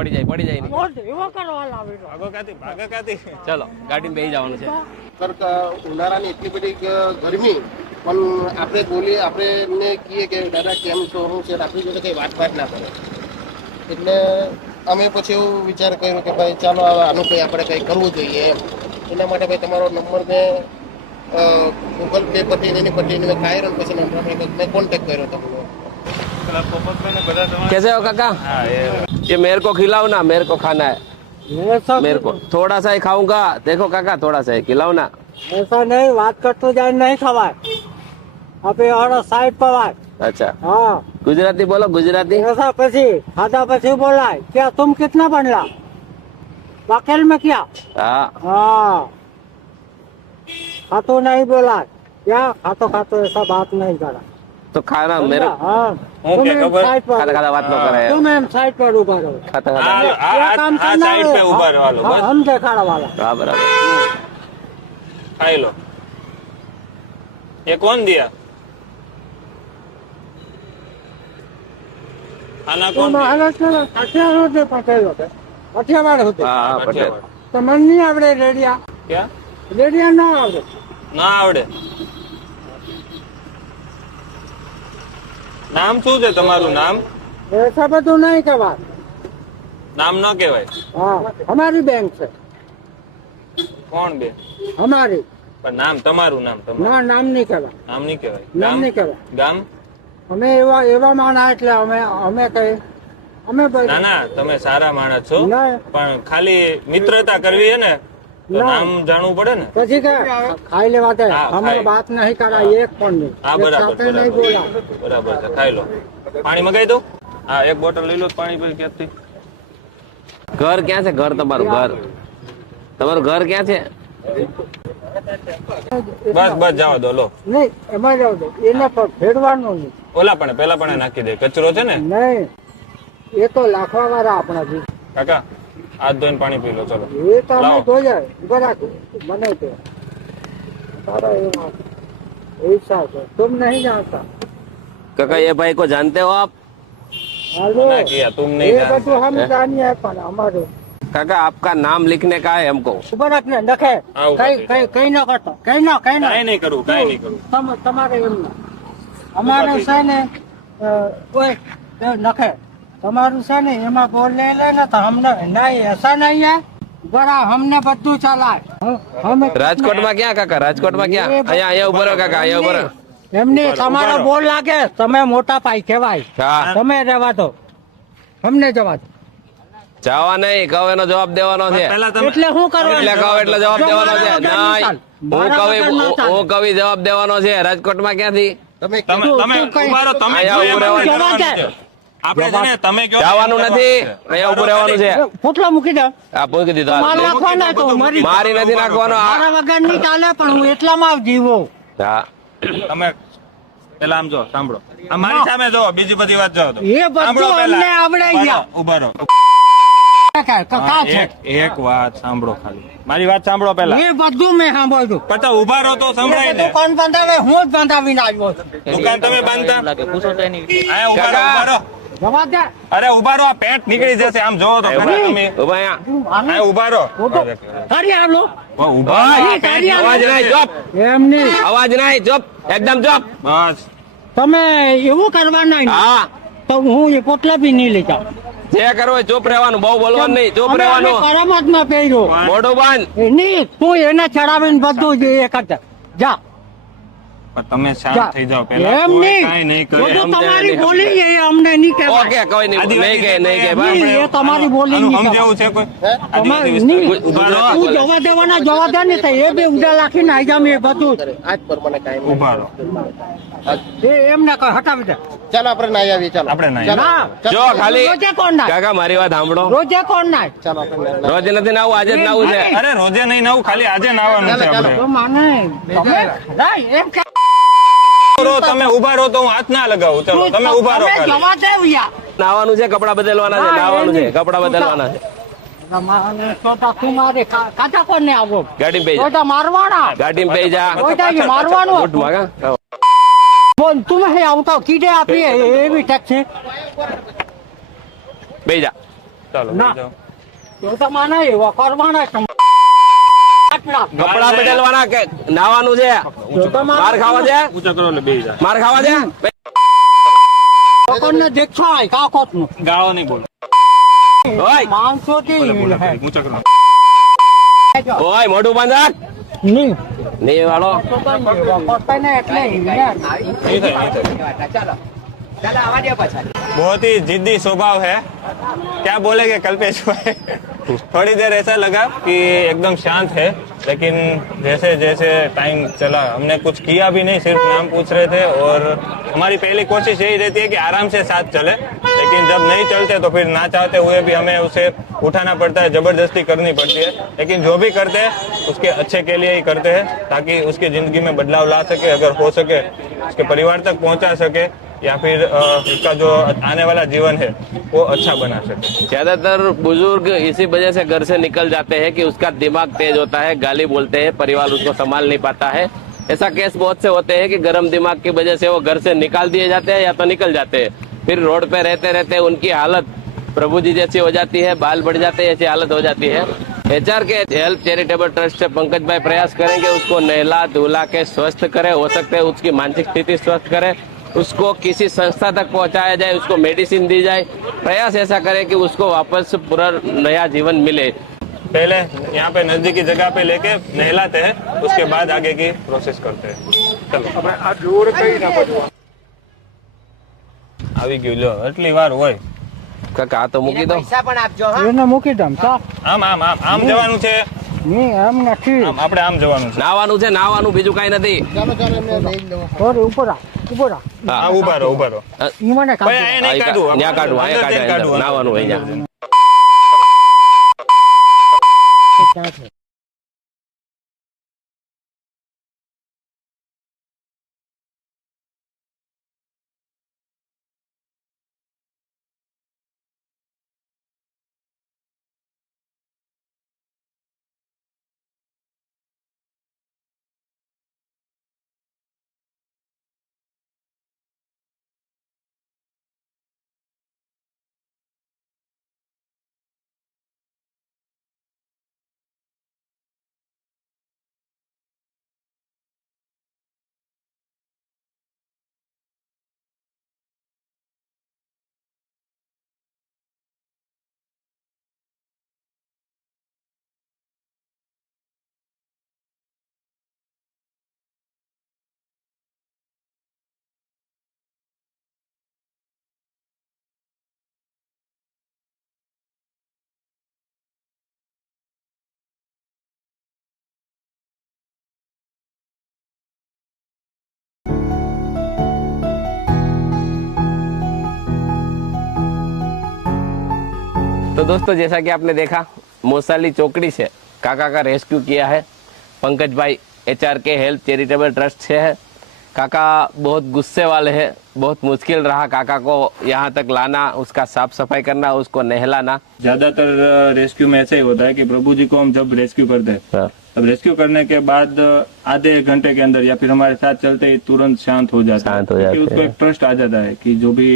પડી જાય પડી જાય ચલો ગાડીમાં બેસી જવાનું છે. ઉનાળાની એટલી બધી ગરમી પણ આપણે બોલીએ આપણે એમને કહીએ કે દાદા કેમ છો? શું છે. આપણી જોડે કઈ વાત વાત ના કરે. એટલે અમે પછી એવું વિચાર કર્યો કે ભાઈ ચાલો આનું કંઈ આપણે કંઈ કરવું જોઈએ એમ. એના માટે ભાઈ તમારો નંબર મેં ગૂગલ પે પરથી એની પરથી મેં કાઢ્યો પછી નંબર મેં કોન્ટેક્ટ કર્યો તમને. कैसे हो काका? ये मेरे को खिलाओ ना मेरे को खाना है। मेरे को थोड़ा सा ही खाऊँगा। देखो काका थोड़ा सा ही खिलाओ ना। ऐसा नहीं बात करते जाए नहीं खवाए। अभी और साइड पवाए अच्छा। हाँ। गुजराती बोलो गुजराती। ऐसा पसी खादा पसी बोला क्या तुम कितना बनला? वकील में क्या? हाँ। हाँ। तो नहीं बोला क्या? खातो खातो ऐसा बात नहीं करा। તો ખાના મેરો હું કે ખબર? હા બરાબર. ખાઈ લો. નહીં આવડે રેડિયા. રેડિયા ના આવડે. ના આવડે. નામ શું છે તમારું નામ? પૈસા બધું નહીં કહેવાય. નામ ન કહેવાય? હા અમારી બેંક છે. કોણ બે અમારી. પણ નામ તમારું નામ તમારું. ના નામ નહીં કહેવાય. નામ નહીં કહેવાય. નામ નહીં કહેવાય. ગામ? અમે એવા એવા માણા એટલે અમે અમે કઈ અમે ના ના તમે સારા માણસ છો. પણ ખાલી મિત્રતા કરવી હે ના. નામ જાણવું પડે ને? પછી કે ખાઈ લેવા દે. હા, વાત નહીં કરા એક પણ નહીં. હા બરાબર નહીં બોલા બરાબર બરાબર છે ખાઈ લો. પાણી મગાઈ દો હા એક બોટલ લઈ લો પાણી ભાઈ ક્યાંથી ઘર ક્યાં છે? ઘર તમારું ઘર. તમારું ઘર ક્યાં છે? બસ બસ જવા દો લો. નહીં એમાં જાવ દો. એના પર ફેરવાનું નહીં. ઓલા પણ પેલા પણ નાખી દે. કચરો છે ને? નહીં. એ તો લાખવા વાળા આપણા કાકા હાથ ધોઈને પાણી પી લો ચલો એ તો અમે લાવો. જોઈએ બરાબર મને તો તારા એવા ऐसा है तुम नहीं जानता काका ये भाई को जानते हो आप हेलो ના કિયા તુમ નહીં ये બધું જાણતા. हम जानिए પણ અમારું काका आपका नाम लिखने का है हमको ખબર આપને નખે આવું કઈ નથી. કઈ કઈ ન કરતો કઈ ન કઈ ન કાંઈ નહીં કરવું કાંઈ નહીં કરવું તમ- તમારે એમ ના. અમારે છે ને અ, કોઈ એ નખે તમારું છે ને એમાં બોલ લે લે ને તો અમને નહીં એસા નહીં હે બરા અમને બધું ચલાય. હમ- રાજકોટમાં ક્યાં કાકા? રાજકોટમાં ક્યાં અહીંયા અહીંયા ઉભરો કાકા અહીંયા ઉભરો એમની તમારો બોલ લાગે તમે મોટા પાઈ કહેવાય. તમે રહેવા દો. અમને જવા દો. જવા નહીં કહો એનો જવાબ દેવાનો છે. એટલે હું કરું એટલે કહો એટલે જવાબ દેવાનો છે. નહીં હું કવિ. હું કવિ જવાબ દેવાનો છે. રાજકોટમાં ક્યાંથી? તમે તમે ઊભા રહો તમે અહીંયા કયો ઉભું એમ રહેવાનું કરવાનું છે. છે. આપણે તમે જવાનું નથી અહીંયા ઉભું રહેવાનું છે. ફૂટલો મૂકી દો. આ પૂછી દીધો. માર નાખવાના તો મારી મારી નથી નાખવાનો. મારા વગર નહીં ચાલે પણ હું એટલામાં જીવો. હા. તમે પેલા આમ જો સાંભળો. મારી સામે જો બીજી બધી વાત જો એ બધું અમને આવડે ગયા. ઊભા રહો. કા- કા- કા છે એક વાત સાંભળો ખાલી. મારી વાત સાંભળો પેલા એ બધું મેં સાંભળ્યું. પછી ઊભા રહો તો સંભળાય દુકાન બંધાવે હું જ બંધાવીને આવ્યો દુકાન તમે બાંધતા ઊભા રહો ઊભા અરે ઊભા રહો આ પેન્ટ નીકળી જશે. આમ જોવો તો ખરા તમે. ઊભા અહીંયા. આયા ઊભા રહો કરી આલો ઊભા. રહો. એ કરી આલો. અવાજ નહીં ચોપ. એમ નહીં. અવાજ નહીં ચોપ. એકદમ ચોપ. બસ. તમે એવું કરવાના હા. તો હું એ પોટલા બી નહીં લઈ જાઉં. જે કરવો ચૂપ રહેવાનું બહુ બોલવાનું નહીં ચૂપ રહેવાનું. કરામતમાં પહેર્યો. મોઢું બંધ. નહીં તું એના ચડાવીને બધું જ એ કરતા જા. તમે શાંત થઈ જાઓ પેલા એમ નહીં. કાંઈ નહીં કરે. બધું તમારી બોલી એ અમને નહીં કહેવાય. ઓકે કોઈ નહીં. નહીં કે નહીં કે ભાઈ એ તમારી બોલી નહીં સમજાવું છે કોઈ? તમારે નહીં. તું જવા દેવાના જવા દે ને તો એ બે ઉડા રાખીને આઈ જામ એ બધું. આજ પર મને કાઈ ઊભા રહો. એ એમ ના કહો હટાવી દે. ચાલ આપણે ના આવીએ ચાલો. આપણે ચાલો. ના. જો ખાલી રોજે કોણ ના કાકા મારી વાત સાંભળો. રોજે કોણ ના ચાલો આપણે રોજે નથી નાવું આજે જ નાવું છે. અરે રોજે નહીં નાવું ખાલી આજે નાવાનું છે આપણે. તો માને. તમે એમ કે રહો, તમે ઊભા રહો તો હું હાથ ના લગાવું. ચલો તમે ઊભા રહો નાવાનું છે કપડા બદલવાના છે નાવાનું છે કપડા બદલવાના છે. માને છોટા તું મારે કા- કાચા કોણ ને આવો? ગાડી પે જા. છોટા મારવાના? ગાડી પે જા. છોટા મારવાનું? ગુડમાં બોલ તું હે આવતા કીડે આપી એવી ટેક્સી ચાલો ના. જાઓ. તો તમારે કરવાના. કપડા બદલવાના કે નાવાનું છે તો તમારે માર ખાવા છે ઊંચા કરો એટલે બેસી જા માર ખાવા છે લોકોને દેખાય કાકોતનું. ગાળો નહીં બોલો ઓય માણસોથી હે. ઊંચા કરો ઓય મોઢું બંધ રાખ નહીં. નહીં વાળો તો તમે એવા કરતા ને એટલે હિંમત. नहीं था नहीं था बहुत ही जिद्दी स्वभाव है क्या बोलेंगे कल्पेश भाई थोड़ी देर ऐसा लगा कि एकदम शांत है लेकिन जैसे जैसे टाइम चला हमने कुछ किया भी नहीं सिर्फ नाम पूछ रहे थे और हमारी पहली कोशिश यही रहती है कि आराम से साथ चले लेकिन जब नहीं चलते तो फिर ना चाहते हुए भी हमें उसे उठाना पड़ता है जबरदस्ती करनी पड़ती है लेकिन जो भी करते हैं उसके अच्छे के लिए ही करते हैं ताकि उसकी जिंदगी में बदलाव ला सके अगर हो सके उसके परिवार तक पहुंचा सके या फिर उसका जो आने वाला जीवन है, वो अच्छा बना सके। ज़्यादातर बुज़ुर्ग इसी वजह से घर से निकल जाते हैं कि उसका दिमाग तेज होता है, गाली बोलते हैं, परिवार उसको संभाल नहीं पाता है। ऐसा केस बहुत से होते हैं कि गर्म दिमाग की वजह से वो घर से निकाल दिए जाते हैं या तो निकल जाते हैं। फिर रोड पे रहते रहते उनकी हालत प्रभु जी जैसी हो जाती है, बाल बढ़ जाते हैं, ऐसी हालत हो जाती है। एचआर के हेल्थ चैरिटेबल ट्रस्ट से पंकज भाई प्रयास करेंगे उसको नहला धुला के स्वस्थ करे, हो सकते है उसकी मानसिक स्थिति स्वस्थ करे। उसको किसी संस्था तक पहुंचाया जाए उसको मेडिसिन दी जाए प्रयास ऐसा करें कि उसको वापस पूरा नया जीवन मिले पहले यहाँ पे नजदीकी जगह पे लेके नहलाते हैं उसके बाद आगे की प्रोसेस करते हैं चलो આવી ગયું લ્યો એટલી વાર હોય કાકા આ તો મૂકી દો એને મૂકી દઉં ચા આમ આમ આમ આમ જવાનું છે નહીં નથી. આમ આપણે આમ જવાનું છે. નાવાનું છે નાવાનું બીજું કઈ નથી. ચાલો ચાલો એમને લઈ લો સોરી ઉપર આ ઉપર આ હા. હા ઊભા રહો ઊભા રહો. ઈ મને કાઢો. અહીંયા નહીં કાઢવું ત્યાં અહીંયા અંદર નાવાનું અહીંયા. ત્યાં છે. तो दोस्तों जैसा कि आपने देखा मोसाली चौकड़ी से काका का रेस्क्यू किया है। पंकज भाई H R K health charitable trust से है। काका बहुत गुस्से वाले हैं बहुत मुश्किल रहा काका को यहाँ तक लाना उसका साफ़ सफ़ाई करना उसको नहलाना। ज़्यादातर रेस्क्यू में ऐसा ही होता है कि प्रभु जी को हम जब रेस्क्यू करते हैं हाँ, अब रेस्क्यू करने के बाद आधे एक घंटे के अंदर या फिर हमारे साथ चलते ही तुरंत शांत हो जाता हो। है उसको एक ट्रस्ट आ जाता है कि जो भी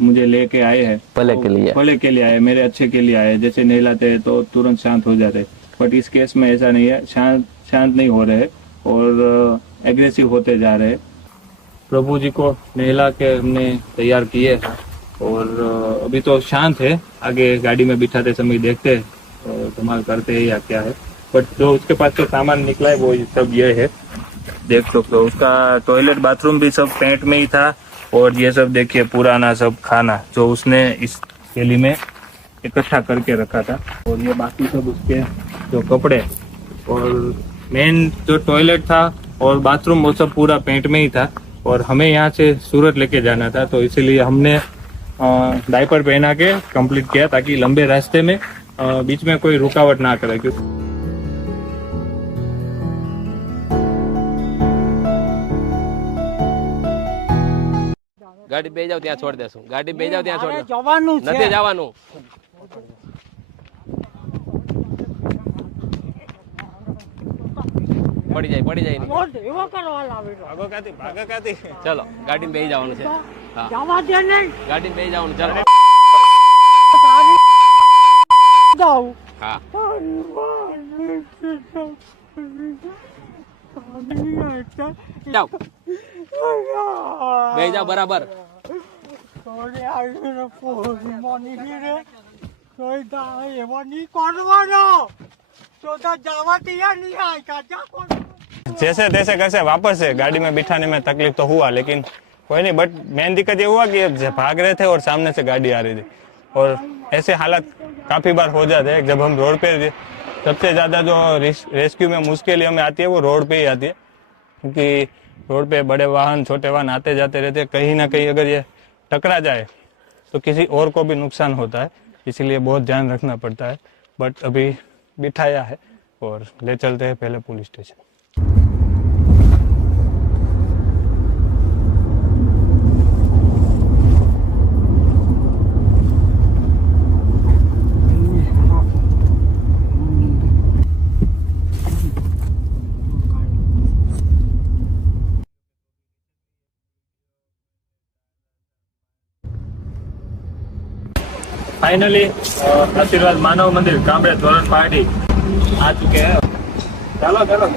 मुझे लेके आए हैं। भले तो के लिए। भले के लिए आए मेरे अच्छे के लिए आए जैसे नहलाते हैं तो तुरंत शांत हो जाते हैं। बट इस केस में ऐसा नहीं है शांत शांत नहीं हो रहे और एग्रेसिव होते जा रहे हैं। प्रभु जी को नहला के हमने तैयार किए और अभी तो शांत है आगे गाड़ी में बिठाते समय देखते हैं धमाल करते हैं या क्या है। बट जो उसके पास से सामान निकला है वो सब ये है। देख सकते हो उसका टॉयलेट बाथरूम भी सब पेंट में ही था। और ये सब देखिए, पुराना सब खाना जो उसने इस थैली में इकट्ठा करके रखा था। और ये बाकी सब उसके जो कपड़े और मेन जो टॉयलेट था और बाथरूम वो सब पूरा पेंट में ही था। और हमें यहाँ से सूरत लेके जाना था तो इसीलिए हमने डायपर पहना के कंप्लीट किया ताकि लंबे रास्ते में बीच में कोई रुकावट ना करे, क्योंकि ગાડી બે જાવ ત્યાં છોડી દેશું. ગાડી બે જાવ ત્યાં છોડી જવાનું છે. નથી જવાનું. પડી જાય પડી જાય એવો કરવા લાવી ભાગો કાતી ભાગો ચલો ગાડી બે જવાનું છે. જવા દે ને. ગાડી બે જવાનું ચલો. જાઉં. હા. જાઓ भेजा बराबर। जैसे तैसे कैसे वापस से गाड़ी में बिठाने में तकलीफ़ तो हुआ लेकिन कोई नहीं बट मेन दिक्कत ये हुआ कि भाग रहे थे और सामने से गाड़ी आ रही थी। और ऐसे हालात काफ़ी बार हो जाते हैं जब हम रोड पे सबसे ज़्यादा जो रेस्क्यू में मुश्किल हमें आती है वो रोड पे ही आती है। क्योंकि रोड पे बड़े वाहन, छोटे वाहन आते जाते रहते हैं, कहीं ना कहीं अगर ये टकरा जाए तो किसी और को भी नुकसान होता है, इसीलिए बहुत ध्यान रखना पड़ता है, बट अभी बिठाया है और ले चलते हैं पहले पुलिस स्टेशन। ફાઇનલી આશીર્વાદ માનવ મંદિર ગામડે ધોરણ પાર્ટી આ ચૂકે ચાલો ચાલો.